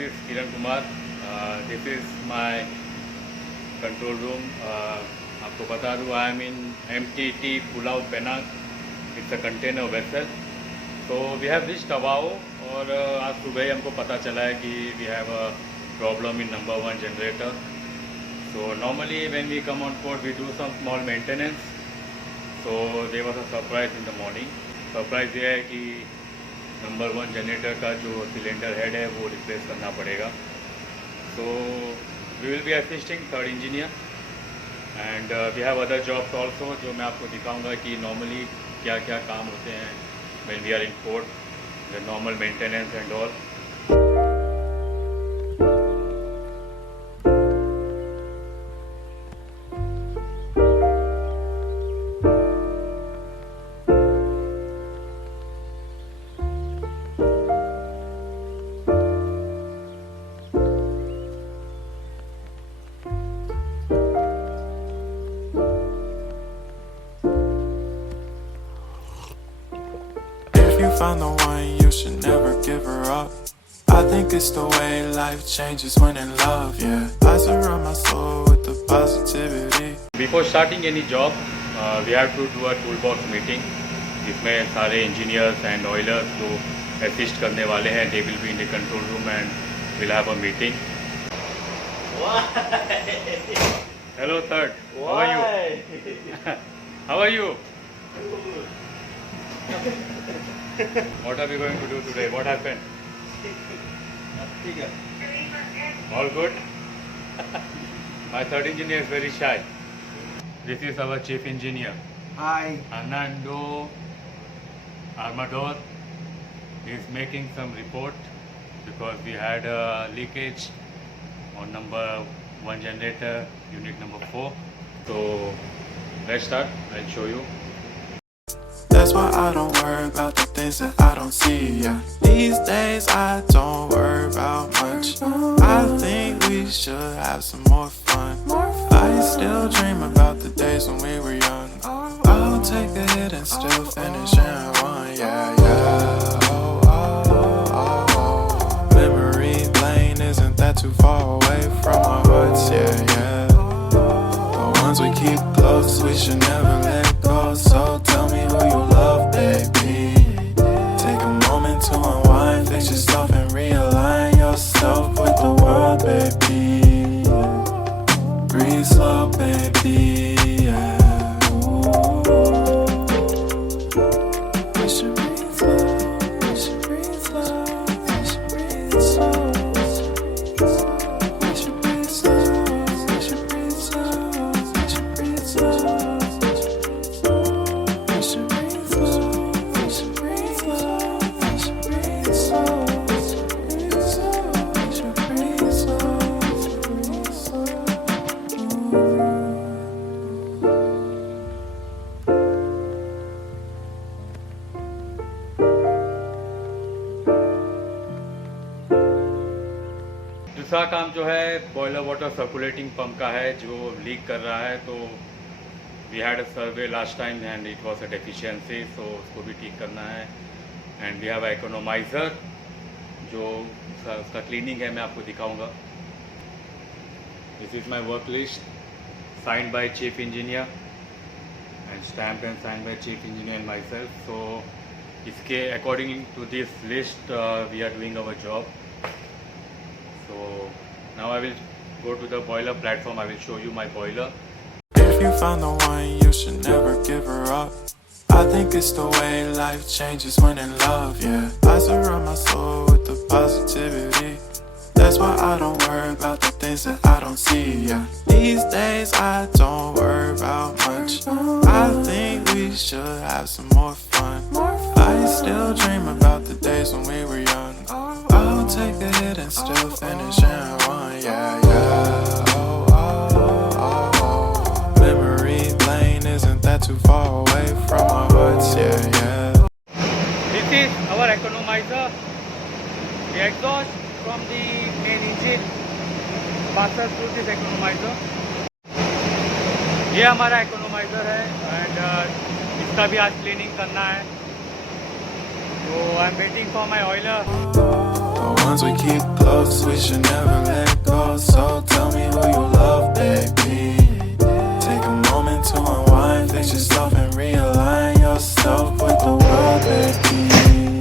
is Kiran Kumar. This is my control room. आपको बता दूँ, I am in Mtt.Pulau Pinang. It's a container vessel. So we have reached Tawao और आज सुबह ही हमको पता चला है कि we have a problem in number 1 generator. So normally when we come on port we do some small maintenance. So there was a surprise in the morning. Surprise ये है कि नंबर 1 जनरेटर का जो सिलेंडर हेड है वो replace करना पड़ेगा. So we will be assisting third engineer and we have other jobs also जो मैं आपको दिखाऊंगा कि normally क्या क्या काम होते हैं when we are in port, the normal maintenance and all. You found the one, you should never give her up. I think it's the way life changes when in love, yeah. I surround my soul with the positivity. Before starting any job, we have to do a toolbox meeting. जिसमें सारे engineers and oilers जो assist करने वाले हैं, they will be in the control room and we'll have a meeting. Why? Hello third, how are you? How are you? What are we going to do today? What happened? All good? My third engineer is very shy. This is our chief engineer. Hi. Anando Armador is making some report because we had a leakage on number 1 generator, unit number 4. So let's start. I'll show you. That's why I don't worry about the things that I don't see, yeah. These days I don't worry about much. I think we should have some more fun. I still dream about the days when we were young. I'll take a hit and still finish in one, yeah, yeah. Oh, oh, oh, oh. Memory lane isn't that too far away from our hearts, yeah, yeah. The ones we keep close, we should never let go. So tell me who you love, baby. Take a moment to unwind, fix yourself and realign yourself with the world, baby. Breathe slow, baby, yeah. We should breathe slow, we should breathe slow, we should breathe slow. We should breathe slow, we should breathe slow, we should breathe slow. We should breathe slow, we should breathe slow, we should breathe slow. We should breathe slow, breathe slow. दूसरा काम जो है boiler water circulating pump का है जो leak कर रहा है. तो we had a survey last time and it was a deficiency, so उसको भी ठीक करना है. एंड वी हैव इकोनोमाइजर जो उसका क्लीनिंग है, मैं आपको दिखाऊंगा. This is my work list signed by chief engineer and stamped and signed by chief engineer and myself. So इसके according to this list we are doing our job. So now I will go to the boiler platform. I will show you my boiler. If you found the one, you should never give her up. I think it's the way life changes when in love, yeah. I surround my soul with the positivity. That's why I don't worry about the things that I don't see, yeah. These days I don't worry about much. I think we should have some more fun. I still dream about the days when we were young. I'll take a hit and still finish in one, yeah, yeah. Oh, oh, oh, oh. Memory lane isn't that too far away from our hearts, yeah, yeah. This is our economizer. The exhaust from the main engine passes through this economizer. ये हमारा economizer है and इसका भी आज cleaning करना है. So I'm waiting for my oiler. ones we keep close, we should never let go. So tell me who you love, baby. Take a moment to unwind, fix yourself and realign yourself with the world, baby.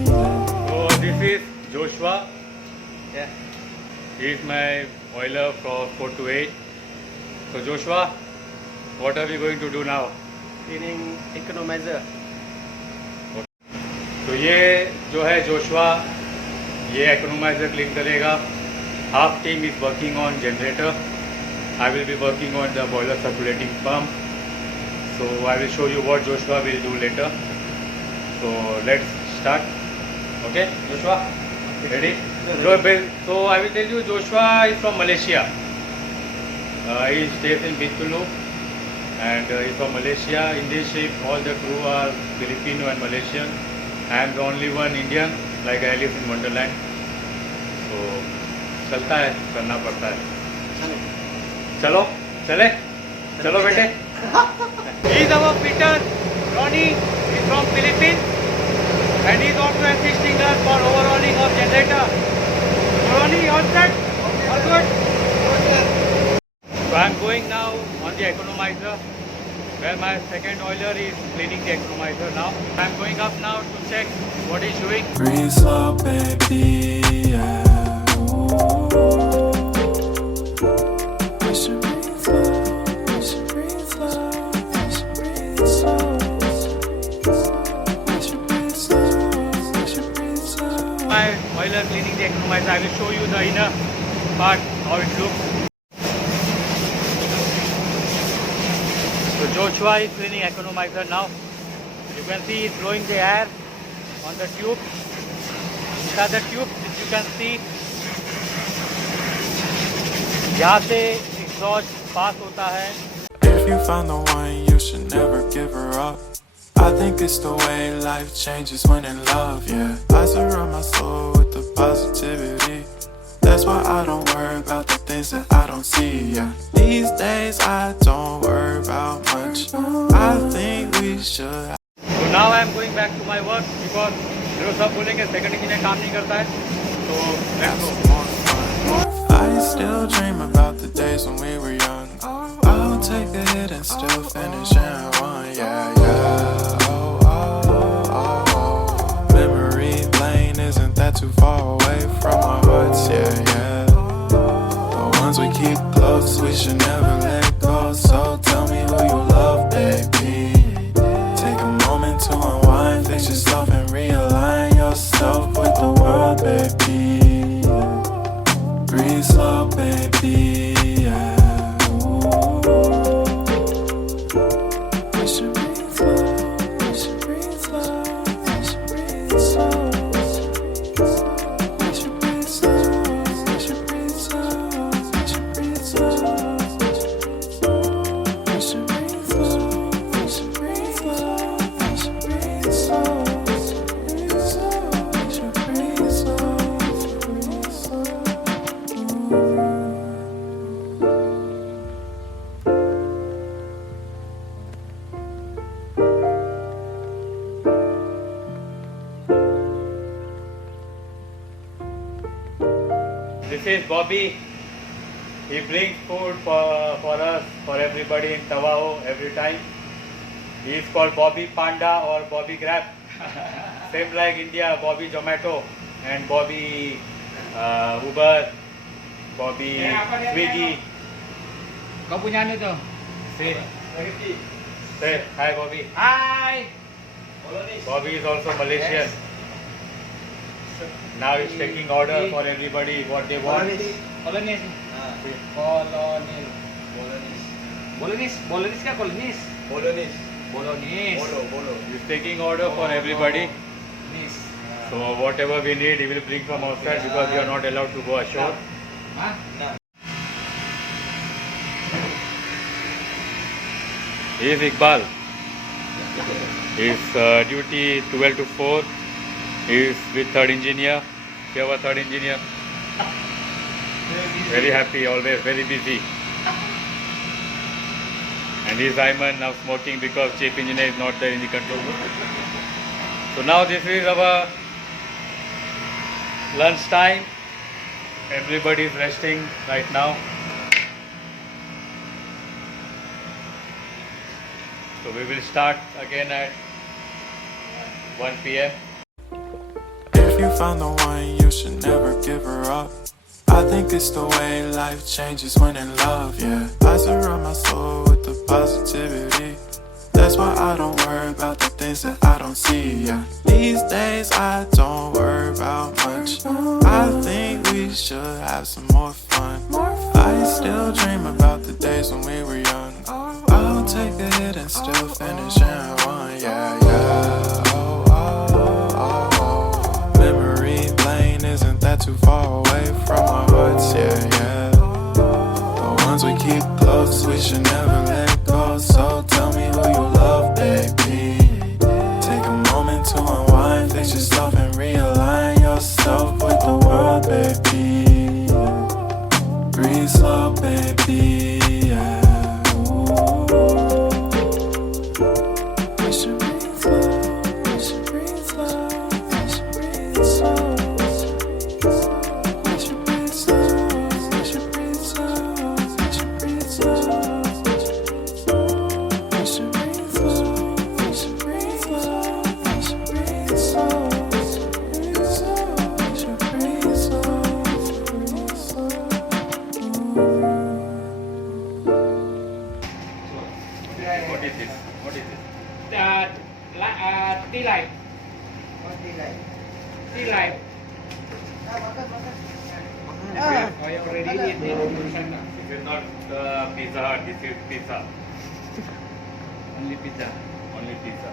So this is Joshua. Yeah. He is my oiler from 4 to 8. So Joshua, what are we going to do now? Cleaning economizer. तो ये जो है Joshua ये economiser clean करेगा. Half team is working on generator. I will be working on the boiler circulating pump. So I will show you what Joshua will do later. So let's start. Okay Joshua, ready? So I will tell you, Joshua is from Malaysia. He stays in Mtt.Pulau and he is from Malaysia. In this ship, all the crew are Filipino and Malaysian. I am the only one Indian, like I live in Wonderland. So चलता है, करना पड़ता है. चलो, चले, चलो बेटे. He is our Peter. Ronnie is from Philippines and he is also assisting us for overhauling of generator. Ronnie, all set? All good? So I am going now on the economizer, where my second oiler is cleaning the economizer now. I am going up now to check what he's doing. Breathe slow, baby, yeah. Ooh. We should breathe slow, we should breathe slow, we should breathe slow. We should breathe slow, we should breathe slow. My oiler cleaning the economizer. I will show you the inner part, how it looks. So Joshua is cleaning economizer now. You can see he's blowing the air on the tube. These are the tubes which you can see. यहाँ से exhaust pass होता है. If you found the one, you should never give her up. I think it's the way life changes when in love, yeah. I surround my soul with the positivity. That's why I don't worry about the things that I don't see, yeah. These days I don't worry about much. I think we should. So now I am going back to my work because जो सब बोलेंगे second engineer काम नहीं करता है. So let's go. I still dream about the days when we were young. I'll take a hit and still finish in one, yeah, yeah. Oh, oh, oh, oh. Memory lane isn't that too far away from our hearts, yeah, yeah. The ones we keep close, we should never let go. So tell me who you love, baby. Take a moment to unwind, fix yourself and realign yourself with the world, baby. Breathe slow, baby, yeah. Ooh. We should breathe slow, we should breathe slow, we should breathe slow. We should breathe slow, we should breathe slow, we should breathe slow. We should breathe slow, we should breathe slow, we should breathe slow. We should breathe slow, breathe slow. This is Bobby. He brings food for us, for everybody in Tawao every time. He is called Bobby Panda or Bobby Grab. Same like India, Bobby Zomato and Bobby Uber, Bobby Swiggy. Kau punya anu tu? Say hi Bobby. Hai. Bobby is also Malaysian. Now he's taking order for everybody what they want. Kolonis. Kolonil. Bolonis kah kolonis? Bolonis. He's taking order for everybody. Nis. So whatever we need, he will bring from outside because we are not allowed to go ashore. Hah? He is Iqbal. His duty 12 to 4. He is with third engineer. He was third engineer. Very happy, always very busy. And he is Ayman now smoking because chief engineer is not there in the control room. So now this is our lunch time. Everybody is resting right now. So we will start again at 1 p.m. If you found the one, you should never give her up. I think it's the way life changes when in love, yeah. I surround my soul with the positivity. That's why I don't worry about the things that I don't see, yeah. These days I don't worry about much. I think we should have some more fun. I still dream about the days when we were young. I'll take a hit and still finish in one, yeah, yeah. Oh, oh, oh, oh. Memory lane isn't that too far away from our hearts, yeah, yeah. The ones we keep close, we should never let go. So tell me who you love, baby. Take a moment to unwind, fix yourself and realign yourself with the world, baby. Breathe slow, baby, yeah. We should breathe slow, we should breathe slow, we should breathe slow. We should breathe slow, we should breathe slow, we should breathe slow. We should breathe slow, we should breathe slow, we should breathe slow. We should breathe slow, breathe slow. What is this? What is this? Tea light. Tea light. I already eat it. This is not Pizza Hut, this is pizza. Only pizza. Only pizza.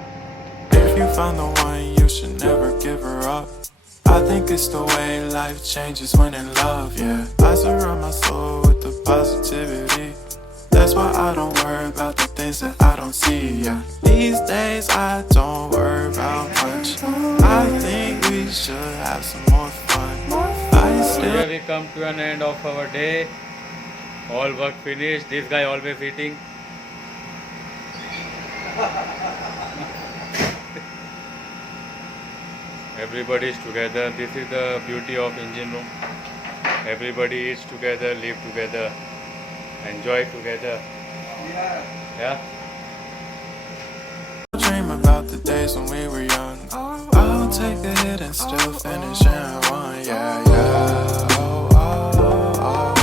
If you found the one, you should never give her up. I think it's the way life changes when in love, yeah. I surround my soul with the positivity. That's why I don't worry about the things that I don't see, yeah. These days I don't worry about much. I think we should have some more fun. I still Here we come to an end of our day. All work finished. This guy always eating. Everybody is together. This is the beauty of engine room. Everybody eats together, live together, enjoy together. Yeah. dream about the days when we were young. I'll take a hit and still finish in one, yeah, yeah. Oh, oh, oh,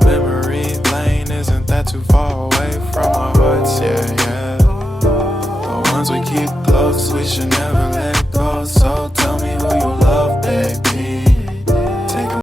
oh. Memory lane isn't that too far away from our hearts, yeah, yeah. The ones we keep close, we should never